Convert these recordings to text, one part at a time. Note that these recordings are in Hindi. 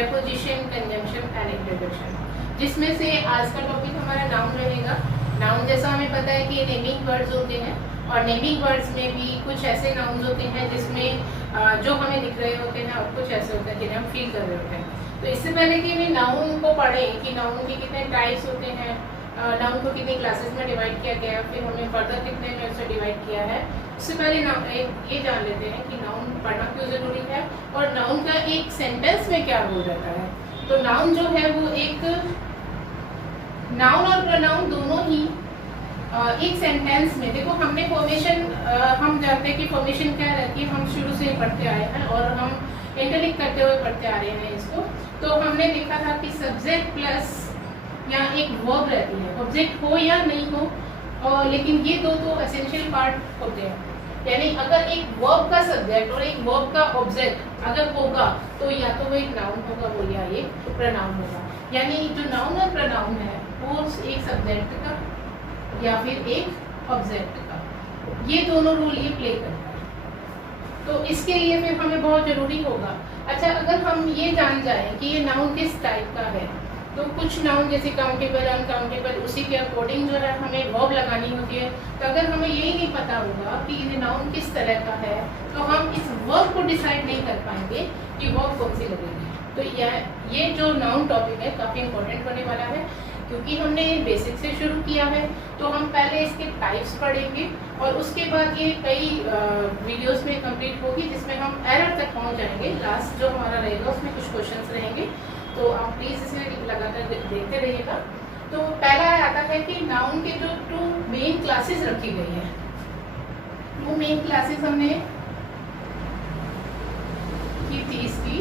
प्रीपोजिशन, कंजंक्शन एंड इंट्रोडक्शन, जिसमें से आज का टॉपिक हमारा नाउन रहेगा। नाउन जैसा हमें पता है कि नेमिंग वर्ड्स होते हैं, और नेमिंग वर्ड्स में भी कुछ ऐसे नाउन्स होते हैं जिसमें जो हमें दिख रहे होते हैं, और कुछ ऐसे होते हैं जिन्हें हम फील कर रहे होते हैं। तो इससे पहले कि हम नाउन को पढ़ें कि नाउन के कितने टाइप्स होते हैं, नाउन को कितनी क्लासेस में डिवाइड किया गया है, फिर हमने फर्दर कितने में उसे डिवाइड किया है, उससे पहले ये जान लेते हैं कि नाउन पढ़ना क्यों ज़रूरी है और नाउन का एक सेंटेंस में क्या रोल रहता है। तो नाउन जो है वो एक नाउन और प्रोनाउन दोनों ही एक सेंटेंस में, देखो हमने फॉर्मेशन, हम जानते हैं कि फॉर्मेशन क्या रहती है, हम शुरू से पढ़ते आए हैं और हम इंटरलिंक करते हुए पढ़ते आ रहे हैं इसको। तो हमने देखा था कि सब्जेक्ट प्लस या एक वर्ब रहती है, ऑब्जेक्ट हो या नहीं हो, और लेकिन ये दो तो एसेंशियल पार्ट होते हैं। यानी अगर एक वर्ब का सब्जेक्ट और एक वर्ब का ऑब्जेक्ट अगर होगा तो या तो वो एक नाउन होगा वो या एक प्रोनाउन होगा। यानी जो नाउन और प्रोनाउन है वो एक सब्जेक्ट का या फिर एक ऑब्जेक्ट का, ये दोनों रोल ये प्ले करता है। तो इसके लिए फिर हमें बहुत जरूरी होगा, अच्छा अगर हम ये जान जाएं कि ये नाउन किस टाइप का है, तो कुछ नाउन जैसे काउंटेबल, अनकाउंटेबल, उसी के अकॉर्डिंग जो है हमें वर्ब लगानी होती है। तो अगर हमें यही नहीं पता होगा कि ये नाउन किस तरह का है, तो हम इस वर्ब को डिसाइड नहीं कर पाएंगे कि वर्ब कौन सी लगेगी। तो ये जो नाउन टॉपिक है काफ़ी इंपॉर्टेंट होने वाला है, क्योंकि हमने बेसिक से शुरू किया है। तो हम पहले इसके टाइप्स पढ़ेंगे और उसके बाद ये कई वीडियोस में कंप्लीट होगी, जिसमें हम एरर तक पहुंच जाएंगे। लास्ट जो हमारा रहेगा उसमें कुछ क्वेश्चंस रहेंगे, तो आप प्लीज़ इसे लगातार देखते रहिएगा। तो पहला आता है कि नाउन के जो 2 मेन क्लासेस रखी गई हैं। 2 मेन क्लासेस हमने की थी इसकी,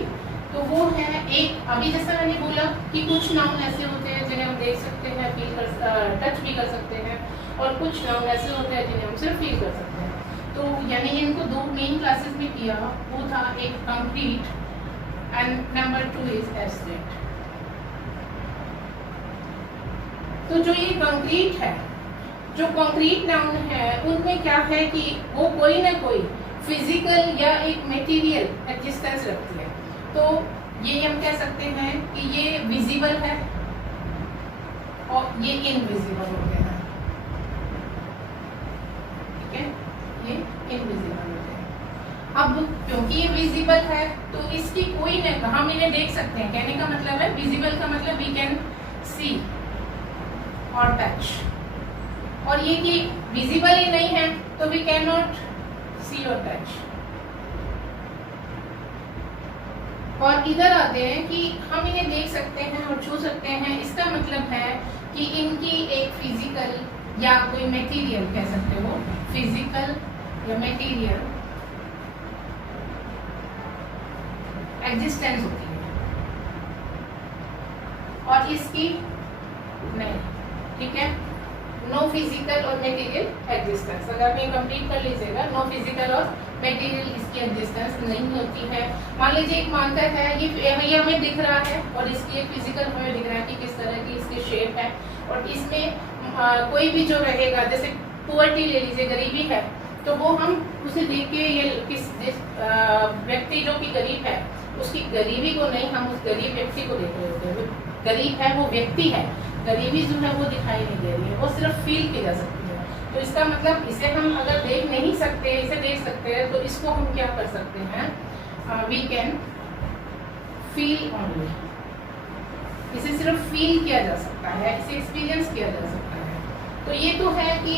तो वो है एक, अभी जैसा मैंने बोला कि कुछ नाउन ऐसे होते हैं जिन्हें हम देख सकते हैं, फील कर, टच भी कर सकते हैं, और कुछ नाउन ऐसे होते हैं जिन्हें हम सिर्फ फील कर सकते हैं। तो यानी इनको 2 मेन क्लासेस में किया, वो था एक concrete and number 2 is abstract. तो जो ये कंक्रीट है, जो कंक्रीट नाउन है, उनमें क्या है कि वो कोई ना कोई फिजिकल या एक मटेरियल एग्जिस्टेंस रखती है। तो ये हम कह सकते हैं कि ये विजिबल है और ये इनविजिबल होते हैं, ठीक है, ये इनविजिबल होते हैं। अब क्योंकि ये विजिबल है तो इसकी कोई नहीं, हम इन्हें देख सकते हैं, कहने का मतलब है विजिबल का मतलब वी कैन सी और टच, और ये कि विजिबल ही नहीं है तो वी कैन नॉट सी और टच। और इधर आते हैं कि हम इन्हें देख सकते हैं और छू सकते हैं, इसका मतलब है कि इनकी एक फिजिकल या कोई मटेरियल कह सकते हो, फिजिकल या मटेरियल एग्जिस्टेंस होती है और इसकी नहीं, ठीक है, नो फिजिकल और मटेरियल एग्जिस्टेंस। अगर आप ये कंप्लीट कर लीजिएगा, नो फिजिकल और मटेरियल इसकी एग्जिस्टेंस नहीं होती है। मान लीजिए एक मार्कर है, ये हमें दिख रहा है और इसकी एक फिजिकल हमें दिख रहा है कि किस तरह की इसकी शेप है, और इसमें कोई भी जो रहेगा, जैसे पुअर्टी ले लीजिए, गरीबी है, तो वो हम उसे देख के ये जिस व्यक्ति जो कि गरीब है उसकी गरीबी को नहीं, हम उस गरीब व्यक्ति को देख रहे होते हैं। गरीब है वो व्यक्ति है, गरीबी जो है वो दिखाई नहीं दे रही है, वो सिर्फ फील की जा सकती है। तो इसका मतलब इसे हम अगर देख नहीं सकते, इसे देख सकते हैं, तो इसको हम क्या कर सकते हैं, वी कैन फील ओनली, इसे सिर्फ फील किया जा सकता है, इसे एक्सपीरियंस किया जा सकता है। तो ये तो है कि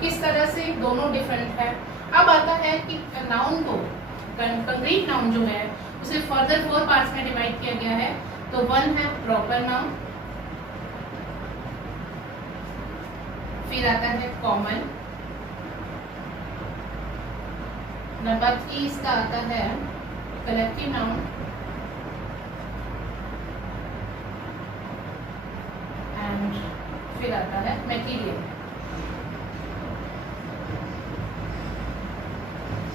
किस तरह से दोनों डिफरेंट है। अब आता है कि नाउन को, कंक्रीट नाउन जो है उसे फर्दर 4 पार्ट्स में डिवाइड किया गया है। तो 1 है प्रॉपर नाउन, फिर आता है कॉमन, नंबर 3 इसका आता है कलेक्टिव नाउन, एंड फिर आता है मटेरियल।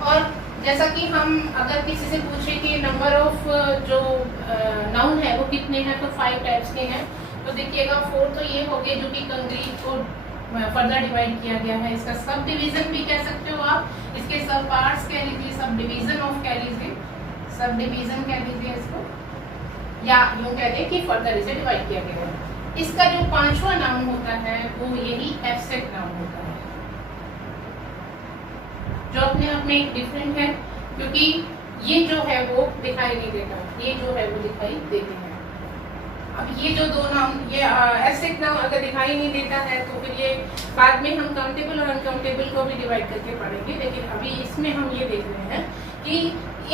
और जैसा कि हम अगर किसी से पूछे कि नंबर ऑफ जो नाउन है वो कितने हैं, तो 5 टाइप्स के हैं। तो देखिएगा 4 तो ये हो गए जो कि कंक्रीट को फर्दर डिवाइड किया गया है। इसका सब डिवीजन भी कह सकते हो आप, इसके सब पार्ट्स कह लीजिए, सब डिवीजन ऑफ कह लीजिए, सब डिवीजन कह लीजिए इसको। या यूं कहते हैं कि फर्दर इसे डिवाइड किया गया है। इसका जो पांचवा नाउन होता है वो यही एब्स्ट्रैक्ट नाउन होता है, जो अपने आप में डिफरेंट है, क्योंकि ये जो है वो दिखाई नहीं देता, ये जो है वो दिखाई देते हैं। अब ये जो दो नाउन, ये एब्स्ट्रैक्ट नाउन अगर दिखाई नहीं देता है तो फिर ये बाद में हम काउंटेबल और अनकाउंटेबल को भी डिवाइड करके पढ़ेंगे, लेकिन अभी इसमें हम ये देख रहे हैं कि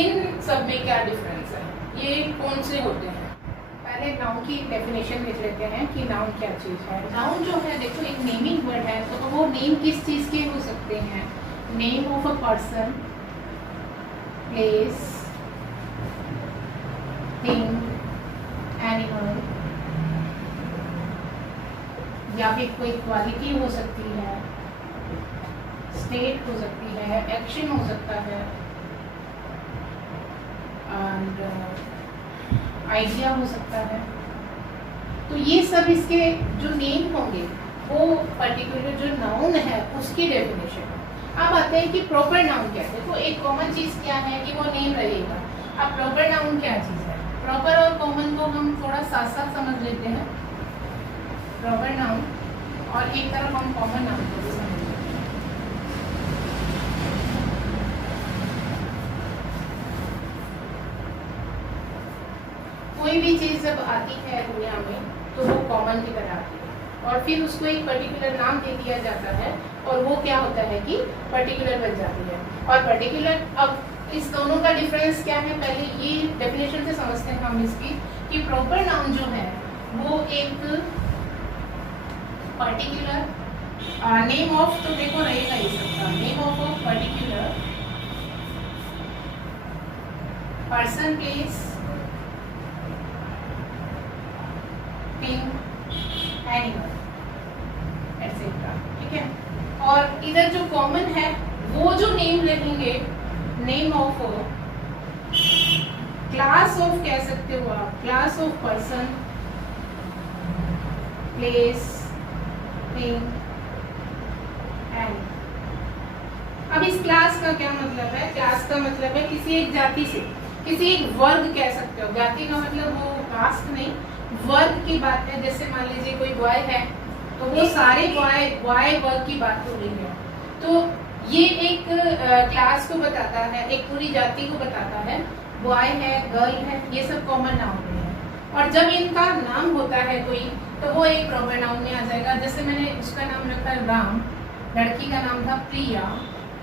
इन सब में क्या डिफरेंस है, ये कौन से होते हैं। पहले नाउन की डेफिनेशन देख लेते हैं कि नाउन क्या चीज़ है। नाउन जो है देखो एक नेमिंग वर्ड है, तो वो नेम किस चीज़ के हो सकते हैं? Name of a person, place, thing, animal, या फिर कोई क्वालिटी हो सकती है, स्टेट हो सकती है, एक्शन हो सकता है, एंड आइडिया हो सकता है। तो ये सब इसके जो नेम होंगे वो पर्टिकुलर जो नाउन है उसकी डेफिनेशन है। अब आते हैं कि प्रॉपर नाउन क्या है। तो एक कॉमन चीज़ क्या है कि वो नेम रहेगा। अब प्रॉपर नाउन क्या चीज़ है? प्रॉपर और कॉमन को हम थोड़ा साथ साथ समझ लेते हैं, प्रॉपर नाउन, और एक तरफ हम कॉमन नाउन को भी समझ लेते हैं। कोई भी चीज़ जब आती है दुनिया में तो वो कॉमन की तरह आती है, और फिर उसको एक पर्टिकुलर नाम दे दिया जाता है, और वो क्या होता है कि पर्टिकुलर बन जाती है। और पर्टिकुलर, अब इस दोनों का डिफरेंस क्या है, पहले ये डेफिनेशन से समझते हैं हम इसकी, कि प्रॉपर नाउन जो है वो एक पर्टिकुलर नेम ऑफ, तो देखो रहेगा ही सबका, name of a particular person, place, thing, animal, etcetera. ठीक है। और इधर जो कॉमन है वो जो नेम रहेंगे, नेम ऑफ क्लास ऑफ कह सकते हो आप, class of person, place, thing, animal. अब इस क्लास का क्या मतलब है? क्लास का मतलब है किसी एक जाति से, किसी एक वर्ग कह सकते हो। जाति का मतलब वो कास्ट नहीं, वर्ग की बात है। जैसे मान लीजिए कोई बॉय है तो वो सारे बॉय वर्ग की बात हो रही है, तो ये एक क्लास को बताता है, एक पूरी जाति को बताता है। बॉय है, गर्ल है, ये सब कॉमन नाउन है। और जब इनका नाम होता है कोई, तो वो एक प्रॉपर नाउन में आ जाएगा। जैसे मैंने उसका नाम रखा राम, लड़की का नाम था प्रिया,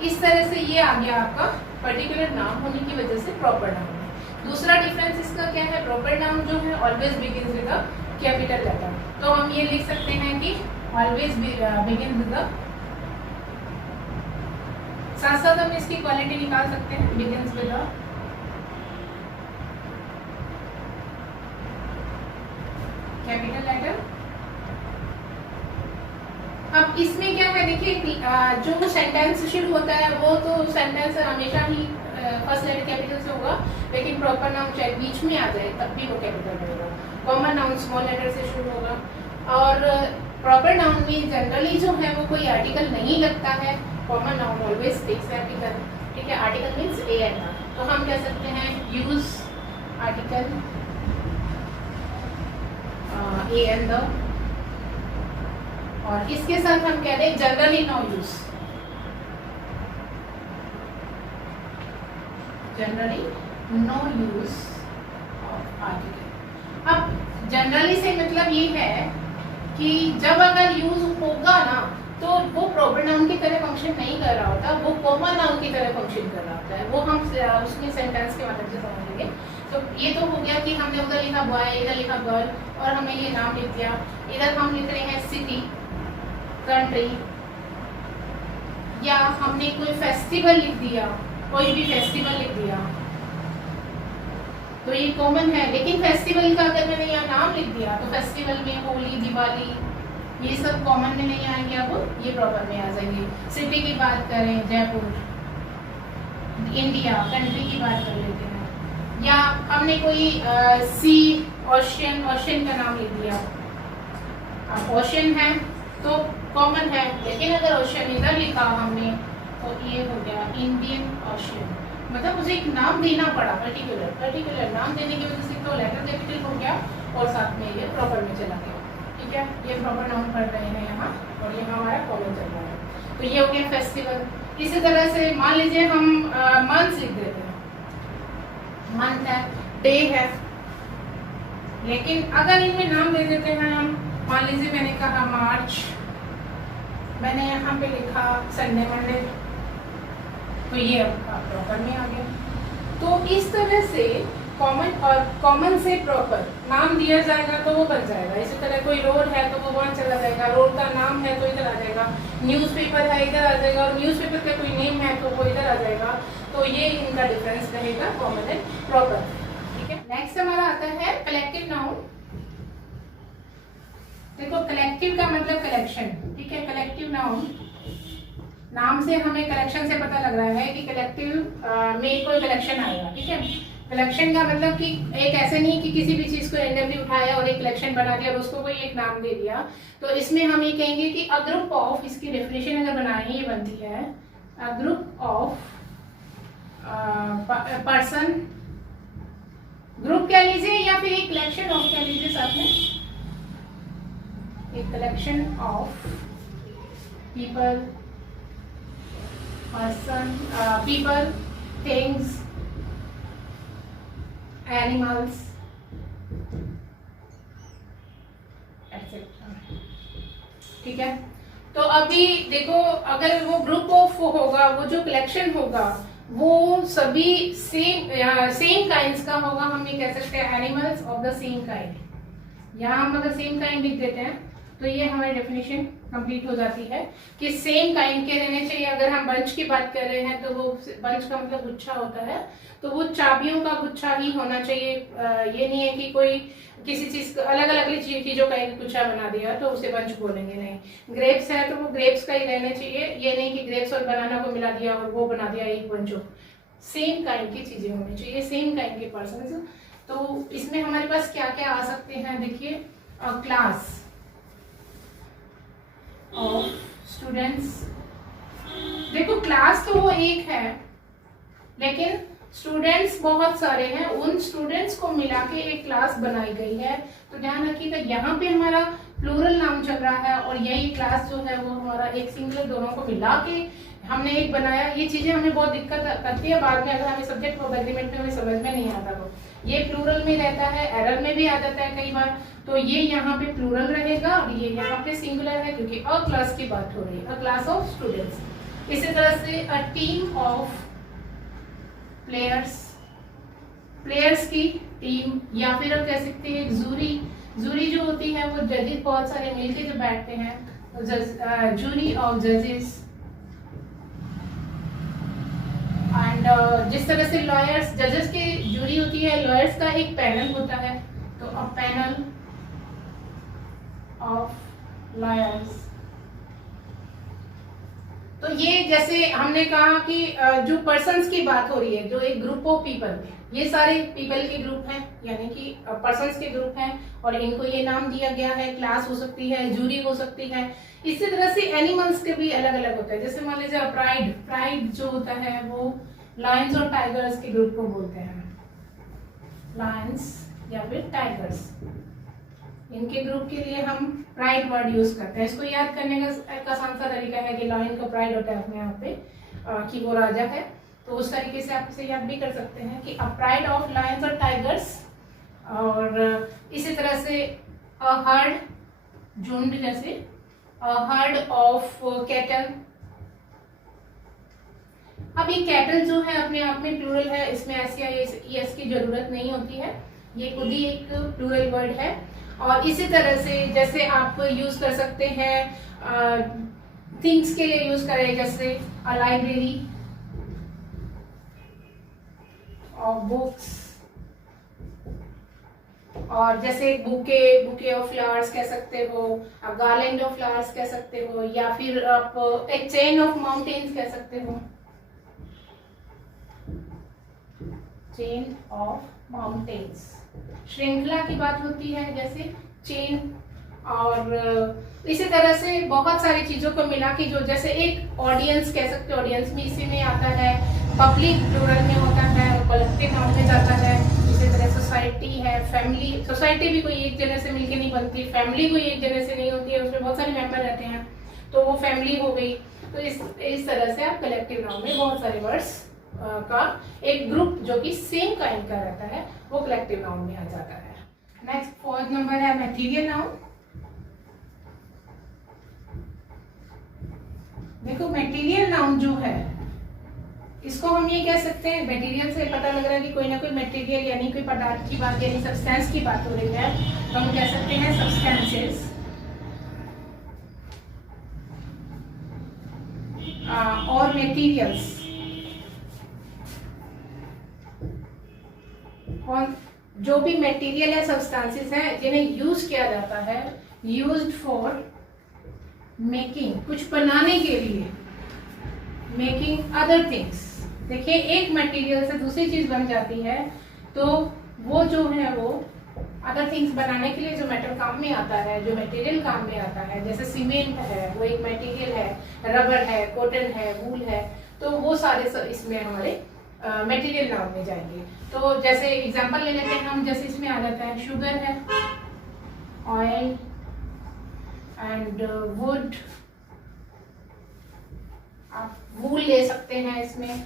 इस तरह से ये आ गया आपका पर्टिकुलर नाम होने की वजह से प्रॉपर नाउन है। दूसरा डिफरेंस इसका क्या है? प्रॉपर नाउन जो है always begins with a capital letter, तो हम ये लिख सकते हैं कि ऑलवेज बिगिन विद अ, साथ साथ हम इसकी क्वालिटी निकाल सकते हैं, begins with a capital letter. अब इसमें क्या है, देखिए जो सेंटेंस शुरू होता है वो तो सेंटेंस हमेशा ही फर्स्ट लेटर कैपिटल से होगा, लेकिन प्रॉपर नाउन चाहे बीच में आ जाए तब भी वो कैपिटल रहेगा। कॉमन नाउन स्मॉल लेटर से शुरू होगा। और प्रॉपर नाउन में जनरली जो है वो कोई आर्टिकल नहीं लगता है। Common noun always takes article. ठीक है, article means a and are, तो हम कह सकते हैं use article a and the, और इसके साथ हम कह रहे हैं generally no use, generally no use of article. अब जनरली से मतलब ये है कि जब अगर यूज होगा ना तो वो प्रॉपर नाउन की तरह फंक्शन नहीं कर रहा होता, वो कॉमन नाउन की तरह फंक्शन कर रहा होता है। वो हम उसमें सेंटेंस के माध्यम से समझेंगे। तो ये तो हो गया कि हमने उधर लिखा बॉय, इधर लिखा गर्ल, और हमें ये नाम लिख दिया। इधर हम लिख रहे हैं सिटी, कंट्री, या हमने कोई फेस्टिवल लिख दिया, कोई भी फेस्टिवल लिख दिया, तो ये कॉमन है। लेकिन फेस्टिवल का अगर मैंने यहाँ नाम लिख दिया तो फेस्टिवल में होली, दिवाली, ये सब कॉमन में नहीं आएंगे, अब ये प्रॉपर में आ जाएंगे। सिटी की बात करें, जयपुर, इंडिया, कंट्री की बात कर लेते हैं, या हमने कोई सी, ओशियन, ओशियन का नाम लिख दिया। अब ओशियन है तो कॉमन है, लेकिन अगर ओशियन इधर लिखा हमने तो ये हो गया इंडियन ओशियन। मतलब उसे एक नाम देना पड़ा, पर्टिकुलर नाम देने की वजह से तो लेटर कैपिटल हो गया और साथ में ये प्रॉपर में चला गया। ठीक है, ये प्रॉपर नाउन पढ़ रहे हैं यहाँ और यहाँ हमारा कॉमन चल रहा है। तो ये हो गया फेस्टिवल। इसी तरह से मान लीजिए हम मंथ लिख देते हैं, मंथ है, डे है, लेकिन अगर इनमें नाम दे देते हैं हम, मान लीजिए मैंने कहा मार्च, मैंने यहाँ पे लिखा संडे मंडे, तो ये प्रॉपर में आ गया। तो इस तरह से कॉमन और कॉमन से प्रॉपर नाम दिया जाएगा तो वो बन जाएगा। इसी तरह कोई रोड है तो वो वहाँ चला जाएगा, रोड का नाम है तो इधर आ जाएगा, न्यूज़पेपर है इधर आ जाएगा, और न्यूज़पेपर का कोई नेम है तो वो इधर आ जाएगा। तो ये इनका डिफरेंस रहेगा कॉमन एंड प्रॉपर। ठीक है, नेक्स्ट हमारा आता है कलेक्टिव नाउन। देखो कलेक्टिव का मतलब कलेक्शन। ठीक है, कलेक्टिव नाउन, नाम से हमें कलेक्शन से पता लग रहा है कि कलेक्टिव में कोई कलेक्शन आएगा। ठीक है, कलेक्शन का मतलब कि एक ऐसे नहीं कि किसी भी चीज को रैंडमली उठाया और एक कलेक्शन बना दिया और उसको कोई एक नाम दे दिया। तो इसमें हम ये कहेंगे कि अ ग्रुप ऑफ, इसकी डेफिनेशन अगर बनाएं ये बनती है a group of person, group कह लीजिए या फिर एक कलेक्शन ऑफ कह लीजिए साथ में, एक collection of people, person, people, things, animals etcetera. ठीक है, तो अभी देखो अगर वो ग्रुप ऑफ होगा, वो जो कलेक्शन होगा वो सभी सेम काइंड्स का होगा। हम ये कह सकते हैं animals of the same kind. यहाँ हम अगर सेम काइंड लिख देते हैं तो ये हमारी डेफिनेशन कंप्लीट हो जाती है कि सेम काइंड के रहने चाहिए। अगर हम बंच की बात कर रहे हैं तो वो बंच का मतलब गुच्छा होता है, तो वो चाबियों का गुच्छा ही होना चाहिए। ये नहीं है कि कोई किसी चीज अलग अलग चीजों का एक गुच्छा बना दिया तो उसे बंच बोलेंगे, नहीं। ग्रेप्स है तो वो ग्रेप्स का ही रहना चाहिए, ये नहीं कि ग्रेप्स और बनाना को मिला दिया और वो बना दिया एक बंचो। सेम काइंड की चीजें होनी चाहिए, सेम काइंड के पर्सन। तो इसमें हमारे पास क्या क्या आ सकते हैं, देखिए क्लास ऑफ स्टूडेंट्स। देखो क्लास तो वो एक है लेकिन स्टूडेंट्स बहुत सारे हैं, उन स्टूडेंट्स को मिला के एक क्लास बनाई गई है। तो ध्यान रखिएगा यहाँ पे हमारा प्लूरल नाउन चल रहा है और यही क्लास जो है वो हमारा एक सिंगुलर, दोनों को मिला के हमने एक बनाया। ये चीजें हमें बहुत दिक्कत करती है बाद में, अगर हमें सब्जेक्ट वर्ब एग्रीमेंट में हमें समझ में नहीं आता तो ये प्लूरल में रहता है, एरर में भी आ जाता है कई बार। तो ये यहाँ पे प्लूरल रहेगा और ये यहाँ पे सिंगुलर है क्योंकि अ क्लास की बात हो रही है, अ क्लास ऑफ स्टूडेंट्स। इसी तरह से a team of players, players की टीम, या फिर हम कह सकते हैं जूरी। जूरी जो होती है वो जजेस बहुत सारे मिलके जो बैठते हैं, जूरी ऑफ जजेस। एंड जिस तरह से लॉयर्स, जजेस की जूरी होती है, लॉयर्स का एक पैनल होता है, तो अ पैनल ऑफ लॉयर्स। तो ये जैसे हमने कहा कि जो पर्सन्स की बात हो रही है, जो एक ग्रुप ऑफ पीपल, ये सारे पीपल के ग्रुप हैं, यानी कि पर्सन्स के ग्रुप हैं और इनको ये नाम दिया गया है। क्लास हो सकती है, जूरी हो सकती है। इसी तरह से एनिमल्स के भी अलग अलग होते हैं। जैसे मान लीजिए प्राइड, प्राइड जो होता है वो लायंस और टाइगर्स के ग्रुप को बोलते हैं, लायंस या फिर टाइगर्स। इनके ग्रुप के लिए हम प्राइड वर्ड यूज करते हैं। इसको याद करने का एक आसान सा तरीका है कि लायन का प्राइड होता है अपने यहाँ पे कि वो राजा है, तो उस तरीके से आप इसे याद भी कर सकते हैं कि अ प्राइड ऑफ लायंस और टाइगर्स। और इसी तरह से अ हर्ड, झुंड, जैसे अ हर्ड ऑफ कैटल। अब ये कैटल जो है अपने आप में प्लूरल है, इसमें एस या एस की जरूरत नहीं होती है, ये खुद ही एक प्लूरल वर्ड है। और इसी तरह से जैसे आप यूज कर सकते हैं थिंग्स के लिए यूज करें, जैसे अ लाइब्रेरी ऑफ बुक्स, और जैसे बुके, बुके ऑफ फ्लावर्स कह सकते हो, गार्लैंड ऑफ फ्लावर्स कह सकते हो, या फिर आप एक चेन ऑफ माउंटेन्स कह सकते हो, चेन ऑफ माउंटेन्स। श्रृंखला की बात होती है जैसे चेन और इसी तरह से बहुत सारी चीज़ों को मिला कि जो जैसे एक ऑडियंस कह सकते हैं, ऑडियंस भी इसी में आता है, पब्लिक प्लूरल में होता है और कलेक्टिव नाउन में जाता है। इसी तरह सोसाइटी है, फैमिली, सोसाइटी भी कोई एक जने से मिलके नहीं बनती, फैमिली कोई एक जने से नहीं होती है, उसमें बहुत सारे मेंबर रहते हैं, तो वो फैमिली हो गई। तो इस तरह से आप कलेक्टिव नाउन में बहुत सारे वर्ड्स का एक ग्रुप जो कि सेम काइंड का रहता है वो कलेक्टिव नाउन में आ जाता है। नेक्स्ट 4th नंबर है मटेरियल नाउन। देखो मटेरियल नाउन जो है इसको हम ये कह सकते हैं, मटेरियल से पता लग रहा है कि कोई ना कोई मटेरियल यानी कोई पदार्थ की बात यानी सब्सटेंस की बात हो रही है, तो हम कह सकते हैं सब्सटेंसेस और मटेरियल्स। और जो भी मटेरियल है, सब्सटेंसेस हैं जिन्हें यूज किया जाता है, यूज्ड फॉर मेकिंग, कुछ बनाने के लिए, मेकिंग अदर थिंग्स। देखिए एक मटेरियल से दूसरी चीज बन जाती है तो वो जो है वो अदर थिंग्स बनाने के लिए जो मेटल काम में आता है, जो मटेरियल काम में आता है, जैसे सीमेंट है वो एक मटेरियल है, रबर है, कॉटन है, वूल है, तो वो सारे इसमें हमारे मटेरियल नाउन में जाएंगे। तो जैसे एग्जांपल ले लेते हैं हम, जैसे इसमें आ जाता है शुगर है, ऑयल एंड वुड, आप वूल ले सकते हैं, इसमें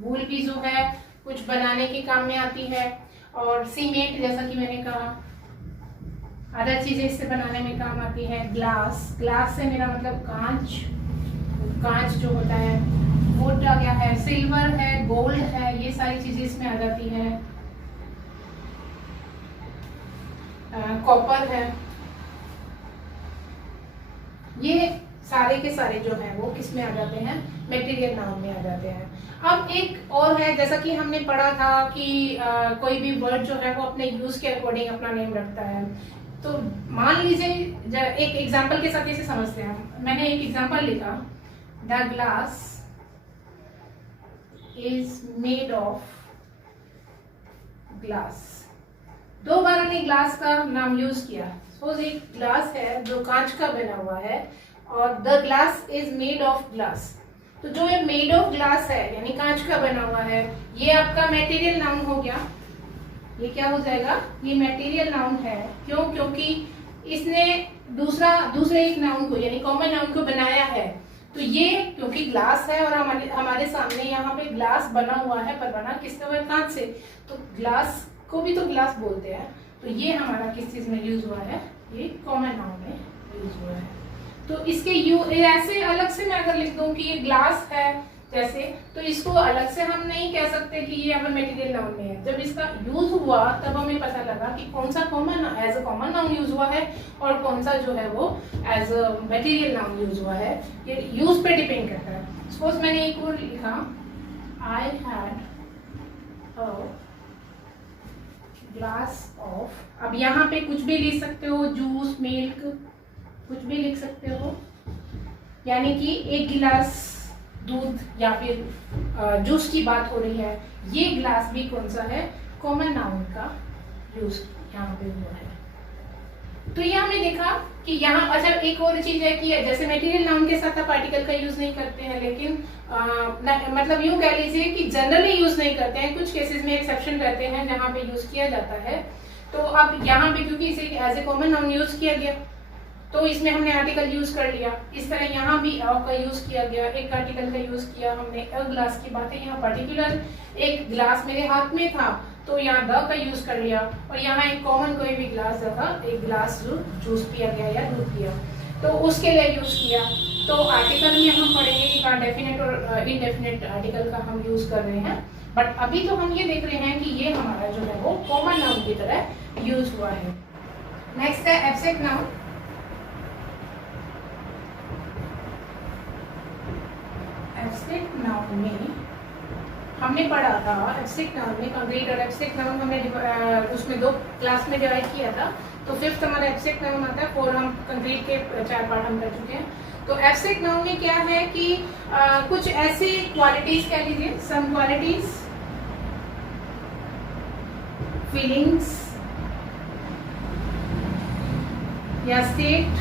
वूल भी जो है कुछ बनाने के काम में आती है। और सीमेंट जैसा कि मैंने कहा अदर चीजें इससे बनाने में काम आती है। ग्लास, ग्लास से मेरा मतलब कांच, कांच जो होता है। वुड आ गया है, सिल्वर है, गोल्ड है, ये सारी चीजें इसमें आ जाती है। कॉपर है, ये सारे के सारे जो हैं वो किस में आ जाते हैं, मटेरियल नाउन में आ जाते हैं। अब एक और है, जैसा कि हमने पढ़ा था कि कोई भी वर्ड जो है वो अपने यूज के अकॉर्डिंग अपना नेम रखता है। तो मान लीजिए एक एग्जांपल के साथ इसे समझते हैं। मैंने एक एग्जांपल लिखा, the glass is made of glass. 2 बार हमने ग्लास का नाम यूज किया। सपोज एक ग्लास है जो कांच का बना हुआ है और the glass is made of glass. तो जो ये मेड ऑफ ग्लास है यानी कांच का बना हुआ है, ये आपका मटेरियल नाउन हो गया। ये क्या हो जाएगा, ये मटेरियल नाउन है। क्यों? क्योंकि इसने दूसरे एक नाउन को यानी कॉमन नाउन को बनाया है। तो ये क्योंकि ग्लास है और हमारे सामने यहाँ पे ग्लास बना हुआ है, पर बना किससे हुआ है, कांच से, तो ग्लास को भी तो ग्लास बोलते हैं। तो ये हमारा किस चीज में यूज हुआ है, ये कॉमन नाउन में यूज हुआ है। तो इसके ऐसे अलग से मैं अगर लिख दूं कि ये ग्लास है जैसे, तो इसको अलग से हम नहीं कह सकते कि ये हमें मटेरियल नाउन में है। जब इसका यूज हुआ तब हमें पता लगा कि कौन सा as a common noun use हुआ है और कौन सा जो है वो as a material noun use हुआ है। ये यूज पे डिपेंड करता है। सपोज मैंने एक और लिखा, I had a glass of. अब यहाँ पे कुछ भी लिख सकते हो, जूस, मिल्क, कुछ भी लिख सकते हो, यानी कि एक गिलास दूध या फिर जूस की बात हो रही है। ये ग्लास भी कौन सा है, कॉमन नाउन का यूज यहाँ पे हुआ है। तो ये हमने देखा कि यहाँ, अच्छा एक और चीज है कि जैसे मटेरियल नाउन के साथ आप आर्टिकल का यूज नहीं करते हैं, लेकिन मतलब यूं कह लीजिए कि जनरली यूज नहीं करते हैं, कुछ केसेस में एक्सेप्शन रहते हैं जहाँ पे यूज किया जाता है। तो अब यहाँ पे क्योंकि इसे as a common noun use किया गया तो इसमें हमने आर्टिकल यूज कर लिया। इस तरह यहाँ भी अ का यूज किया गया, एक आर्टिकल का यूज किया हमने। अ ग्लास की बात है, यहाँ पर्टिकुलर एक ग्लास मेरे हाथ में था तो यहाँ द का यूज कर लिया, और यहाँ एक कॉमन कोई भी ग्लास रखा, एक ग्लास जो जूस पिया गया या दूध पिया, तो उसके लिए यूज किया। तो आर्टिकल में हम पढ़ेंगे कि कहाँ डेफिनेट और इनडेफिनेट आर्टिकल का हम यूज कर रहे हैं, बट अभी तो हम ये देख रहे हैं कि ये हमारा जो है वो कॉमन नाउन की तरह यूज हुआ है। नेक्स्ट है एब्स्ट्रैक्ट नाउन। एब्स्ट्रैक्ट नाउन में हमने पढ़ा था, एब्स्ट्रैक्ट नाउन में कंक्रीट और एब्स्ट्रैक्ट नाउन हमने उसमें 2 क्लास में डिवाइड किया था। तो 5th हमारा एब्स्ट्रैक्ट नाउन आता है, 4 हम कंक्रीट के 4 पार्ट हम कर चुके हैं। तो एब्स्ट्रैक्ट नाउन में क्या है कि कुछ ऐसी क्वालिटीज कह लीजिए, सम क्वालिटीज, फीलिंग्स या स्टेट,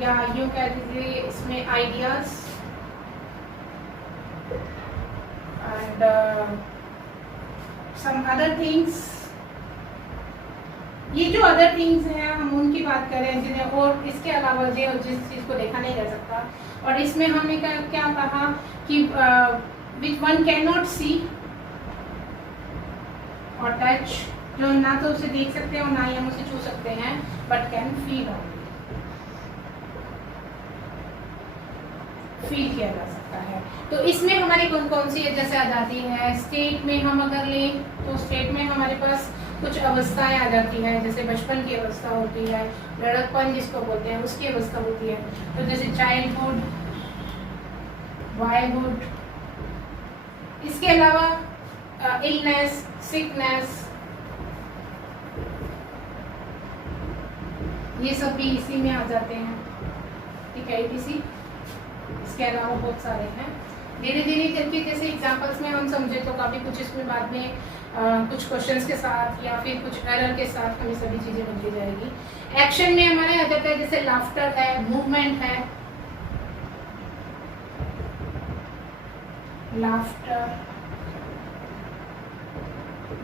या यूं कह दीजिए इसमें ideas and some other things. ये जो अदर थिंग्स हैं हम उनकी बात कर रहे हैं जिन्हें और इसके अलावा जो जिस चीज़ को देखा नहीं जा सकता। और इसमें हमने क्या कहा कि विच वन कैन नॉट सी और टच, जो ना तो उसे देख सकते हैं और ना ही हम उसे छू सकते हैं, but can feel on, feel किया जा सकता है। तो इसमें हमारी कौन कौन सी जैसे आ जाती है, स्टेट में हम अगर लें तो स्टेट में हमारे पास कुछ अवस्थाएं आ जाती है, जैसे बचपन की अवस्था होती है, लड़कपन जिसको बोलते हैं उसकी अवस्था होती है। तो जैसे चाइल्डहुड, बॉयहुड, इसके अलावा इलनेस, सिकनेस, ये सब भी इसी में आ जाते हैं। ठीक है, ABC। इसके अलावा बहुत सारे हैं। धीरे धीरे करके जैसे एग्जांपल्स में हम समझे तो काफ़ी कुछ इसमें बाद में कुछ क्वेश्चंस के साथ या फिर कुछ एरर के साथ हमें सभी चीज़ें बनती जाएगी। एक्शन में हमारे आ जाता है जैसे लाफ्टर है, मूवमेंट है, लाफ्टर,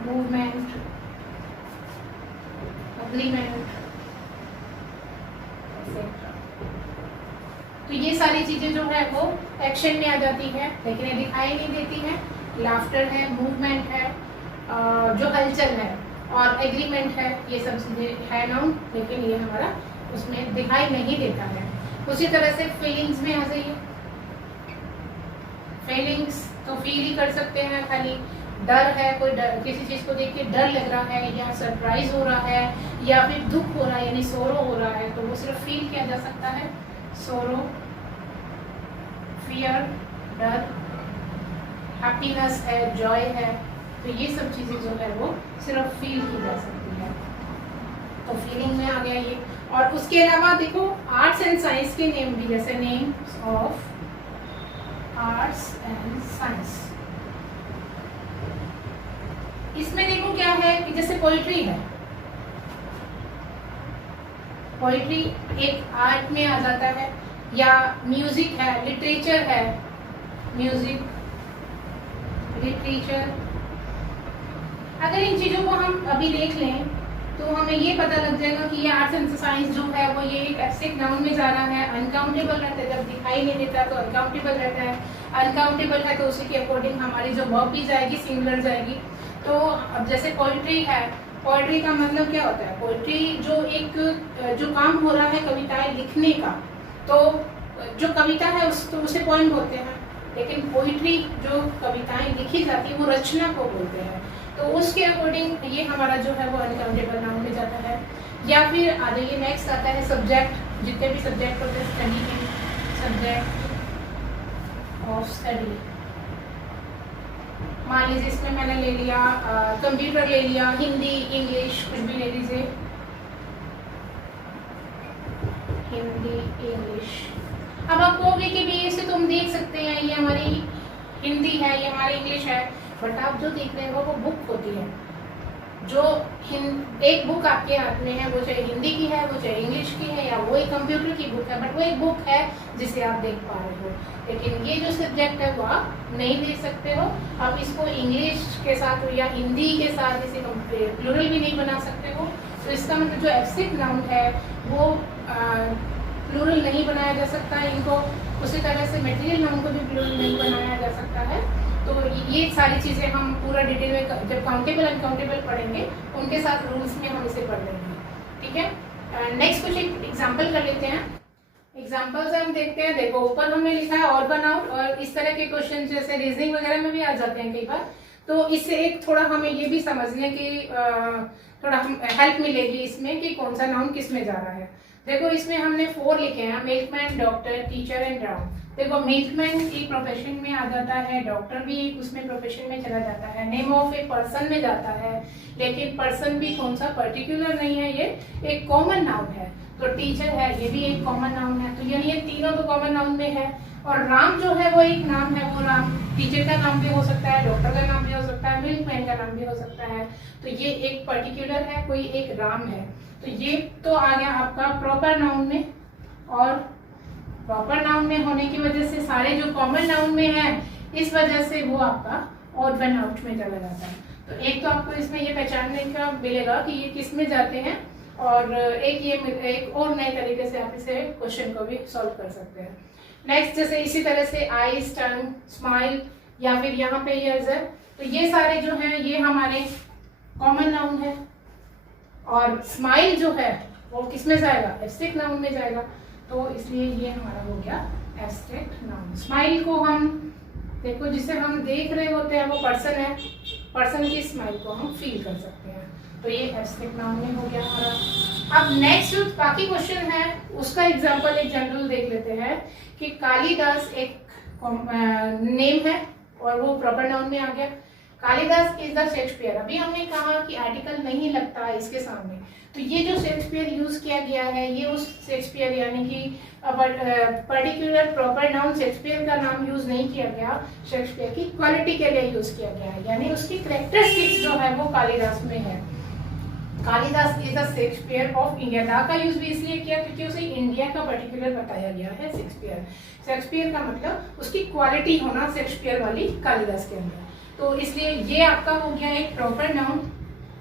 मूवमेंट, अग्रीमेंट, तो ये सारी चीजें जो है वो एक्शन में आ जाती है, लेकिन ये दिखाई नहीं देती है। लाफ्टर है, मूवमेंट है, जो हलचल है, और एग्रीमेंट है, ये सब चीजें है नाउन, लेकिन ये हमारा उसमें दिखाई नहीं देता है। उसी तरह से फीलिंग्स में आ जाइए। फीलिंग्स तो फील ही कर सकते हैं, खाली डर है, कोई डर, किसी चीज को देख के डर लग रहा है या सरप्राइज हो रहा है या फिर दुख हो रहा है यानी सोरो हो रहा है, तो वो सिर्फ फील किया जा सकता है। सोरो, फियर, डर, हैप्पीनेस है, जॉय है, तो ये सब चीज़ें जो है वो सिर्फ फील की जा सकती है। तो फीलिंग में आ गया ये। और उसके अलावा देखो आर्ट्स एंड साइंस के नेम भी, जैसे names of arts and science, इसमें देखो क्या है कि जैसे पोइट्री है, पोइट्री एक आर्ट में आ जाता है, या म्यूजिक है, लिटरेचर है, म्यूजिक, लिटरेचर। अगर इन चीजों को हम अभी देख लें तो हमें ये पता लग जाएगा कि ये आर्ट्स एंड साइंस जो है वो ये एक एब्स्ट्रैक्ट नाउन में जा रहा है, अनकाउंटेबल रहता है, जब दिखाई नहीं देता तो अनकाउंटेबल रहता है, अनकाउंटेबल है तो उसी के अकॉर्डिंग हमारी जो वर्ब भी जाएगी सिंगुलर जाएगी। तो अब जैसे पोइट्री है, पोइट्री का मतलब क्या होता है, पोइट्री जो एक जो काम हो रहा है कविताएं लिखने का, तो जो कविता है उसे पोइम बोलते हैं, लेकिन पोइट्री जो कविताएं लिखी जाती है वो रचना को बोलते हैं। तो उसके अकॉर्डिंग ये हमारा जो है वो अनकाउंटेबल नाउन में जाता है। या फिर आ जाइए नेक्स्ट आता है सब्जेक्ट, जितने भी सब्जेक्ट होते हैं स्टडी के, सब्जेक्ट ऑफ स्टडी। मान लीजिए इसमें मैंने ले लिया कंप्यूटर ले लिया, हिंदी, इंग्लिश, कुछ भी ले लीजिए, हिंदी, इंग्लिश। अब आप कहोगे कि भी इसे तुम देख सकते हैं ये हमारी हिंदी है, ये हमारी इंग्लिश है, बट आप जो देख रहे हैं वो बुक होती है। जो एक बुक आपके हाथ में है, वो चाहे हिंदी की है, वो चाहे इंग्लिश की है, या वो एक कंप्यूटर की बुक है, बट वो एक बुक है जिसे आप देख पा रहे हो। लेकिन ये जो सब्जेक्ट है वो आप नहीं देख सकते हो। आप इसको इंग्लिश के साथ या हिंदी के साथ इसे प्लूरल भी नहीं बना सकते हो। तो इसका मतलब जो एब्स्ट्रैक्ट नाउन है वो प्लूरल नहीं बनाया जा सकता है इनको। उसी तरह से मटेरियल नाउन को भी प्लूरल नहीं बनाया जा सकता है। तो ये सारी चीज़ें हम पूरा डिटेल में जब काउंटेबल अनकाउंटेबल पढ़ेंगे उनके साथ रूल्स में हम इसे पढ़ लेंगे। ठीक है, नेक्स्ट कुछ एक एग्जाम्पल कर लेते हैं। एग्जाम्पल्स हम देखते हैं। देखो ऊपर हमने लिखा है ऑड वन आउट, और इस तरह के क्वेश्चन जैसे रीजनिंग वगैरह में भी आ जाते हैं कई बार। तो इससे एक थोड़ा हमें ये भी समझने की थोड़ा हम हेल्प मिलेगी इसमें कि कौन सा नाउन किस में जा रहा है। देखो इसमें हमने 4 लिखे हैं, milkman, doctor, teacher and drown. देखो मिल्कमैन एक प्रोफेशन में आ जाता है, डॉक्टर भी उसमें प्रोफेशन में चला जाता है, नेम ऑफ ए पर्सन में जाता है, लेकिन पर्सन भी कौन सा पर्टिकुलर नहीं है, ये एक कॉमन नाउन है। तो टीचर है, ये भी एक कॉमन नाउन है। तो यानी ये तीनों तो कॉमन नाउन में है। और राम जो है वो एक नाम है, वो राम टीचर का नाम भी हो सकता है, डॉक्टर का नाम भी हो सकता है, मिल्कमैन का नाम भी हो सकता है। तो ये एक पर्टिकुलर है, कोई एक राम है। तो ये तो आ गया आपका प्रॉपर नाउन में। और प्रॉपर नाउन में होने की वजह से सारे जो कॉमन नाउन में है, इस वजह से वो आपका ऑड वन आउट में चला जाता है। तो एक तो आपको इसमें ये पहचानने का मिलेगा कि ये किस में जाते हैं, और एक और नए तरीके से आप इसे क्वेश्चन को भी सॉल्व कर सकते हैं। नेक्स्ट जैसे इसी तरह से आईज, टंग, स्माइल या फिर यहाँ पे ईयर, तो ये सारे जो हैं ये हमारे कॉमन नाउन है। और स्माइल जो है वो किस में जाएगा, एब्स्ट्रैक्ट नाउन में जाएगा। तो इसलिए ये हमारा हो गया एब्स्ट्रैक्ट नाउन। स्माइल को हम देखो, जिसे हम देख रहे होते हैं वो पर्सन है, पर्सन की स्माइल को हम फील कर सकते हैं। तो ये एब्स्ट्रैक्ट नाउन में हो गया हमारा। अब नेक्स्ट जो बाकी क्वेश्चन है उसका एग्जांपल एक जनरल देख लेते हैं कि कालिदास एक नेम है और वो प्रॉपर नाउन में आ गया। Kalidas is the Shakespeare. अभी हमने कहा कि आर्टिकल नहीं लगता इसके सामने, तो ये जो शेक्सपियर यूज किया गया है ये उस शेक्सपियर यानी कि पर्टिकुलर प्रॉपर नाउन शेक्सपियर का नाम यूज नहीं किया गया, शेक्सपियर की क्वालिटी के लिए यूज किया गया है, यानी उसकी कैरेक्टरिस्टिक्स जो है वो कालिदास में है। Kalidas is the Shakespeare of India. दा का यूज भी इसलिए किया क्योंकि उसे इंडिया का पर्टिकुलर बताया गया है शेक्सपियर। शेक्सपियर का मतलब उसकी क्वालिटी होना शेक्सपियर वाली कालिदास के अंदर। तो इसलिए ये आपका हो गया एक प्रॉपर नाउन।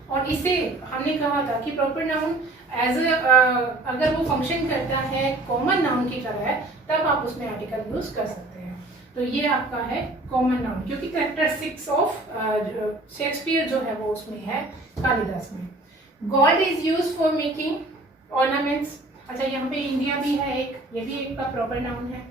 और इसे हमने कहा था कि प्रॉपर नाउन एज अगर वो फंक्शन करता है कॉमन नाउन की तरह, तब आप उसमें आर्टिकल यूज कर सकते हैं। तो ये आपका है कॉमन नाउन, क्योंकि कैरेक्टरिस्टिक्स ऑफ शेक्सपियर जो है वो उसमें है कालिदास में। Gold is use for making ornaments. अच्छा, यहाँ पे इंडिया भी है एक, ये भी एक का प्रॉपर नाउन है,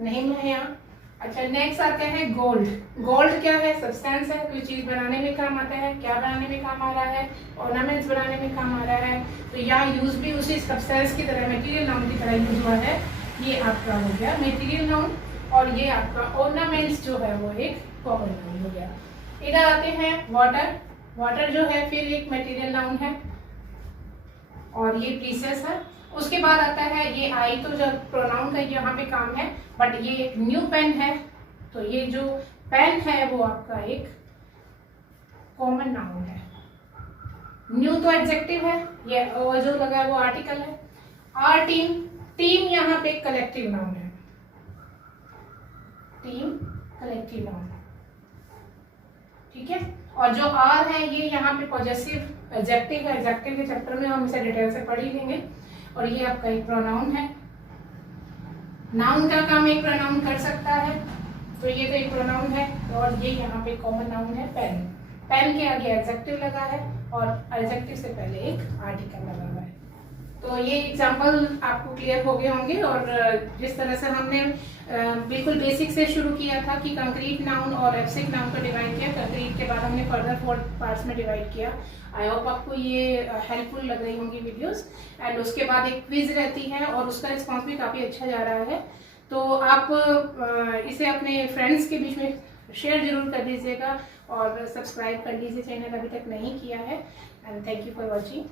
नेम है यहाँ। अच्छा, नेक्स्ट आते हैं गोल्ड। गोल्ड क्या है, सब्सटेंस है, कोई चीज बनाने में काम आता है। क्या बनाने में काम आ रहा है, ऑर्नामेंट्स बनाने में काम आ रहा है। तो यहाँ यूज भी उसी सब्सटेंस की तरह, मटेरियल नाउन की तरह यूज हुआ है। ये आपका हो गया मटेरियल नाउन। और ये आपका ऑर्नामेंट्स जो है वो एक कॉमन नाउन हो गया। इधर आते हैं वाटर। वाटर जो है फिर एक मटेरियल नाउन है और ये प्रीसियस है। उसके बाद आता है ये आई, तो जब प्रोनाउन का यहाँ पे काम है, बट ये एक न्यू पेन है। तो ये जो पेन है वो आपका एक कॉमन नाउन है। न्यू तो एडजेक्टिव है, ये और जो लगा है वो आर्टिकल है। आर टीम, टीम यहाँ पे कलेक्टिव नाउन है, टीम कलेक्टिव नाउन, ठीक है। और जो आर है ये यहाँ पे पॉजेसिव एडजेक्टिव है। एडजेक्टिव के चैप्टर में हम इसे डिटेल से पढ़ ही लेंगे। और ये आपका एक प्रोनाउन है। नाउन का काम एक प्रोनाउन कर सकता है, तो ये तो एक प्रोनाउन है। और ये यहाँ पे कॉमन नाउन है पेन। पेन के आगे एडजेक्टिव लगा है और एडजेक्टिव से पहले एक आर्टिकल लगा हुआ है। तो ये एग्जाम्पल आपको क्लियर हो गए होंगे। और जिस तरह से हमने बिल्कुल बेसिक से शुरू किया था कि कंक्रीट नाउन और एब्स्ट्रैक्ट नाउन को डिवाइड किया, कंक्रीट के बाद हमने फर्दर 4 पार्ट्स में डिवाइड किया। आई होप आपको ये हेल्पफुल लग रही होंगी वीडियोस। एंड उसके बाद एक क्विज रहती है और उसका रिस्पॉन्स भी काफ़ी अच्छा जा रहा है। तो आप इसे अपने फ्रेंड्स के बीच में शेयर जरूर कर दीजिएगा और सब्सक्राइब कर लीजिए, चैनल अभी तक नहीं किया है। And thank you for watching.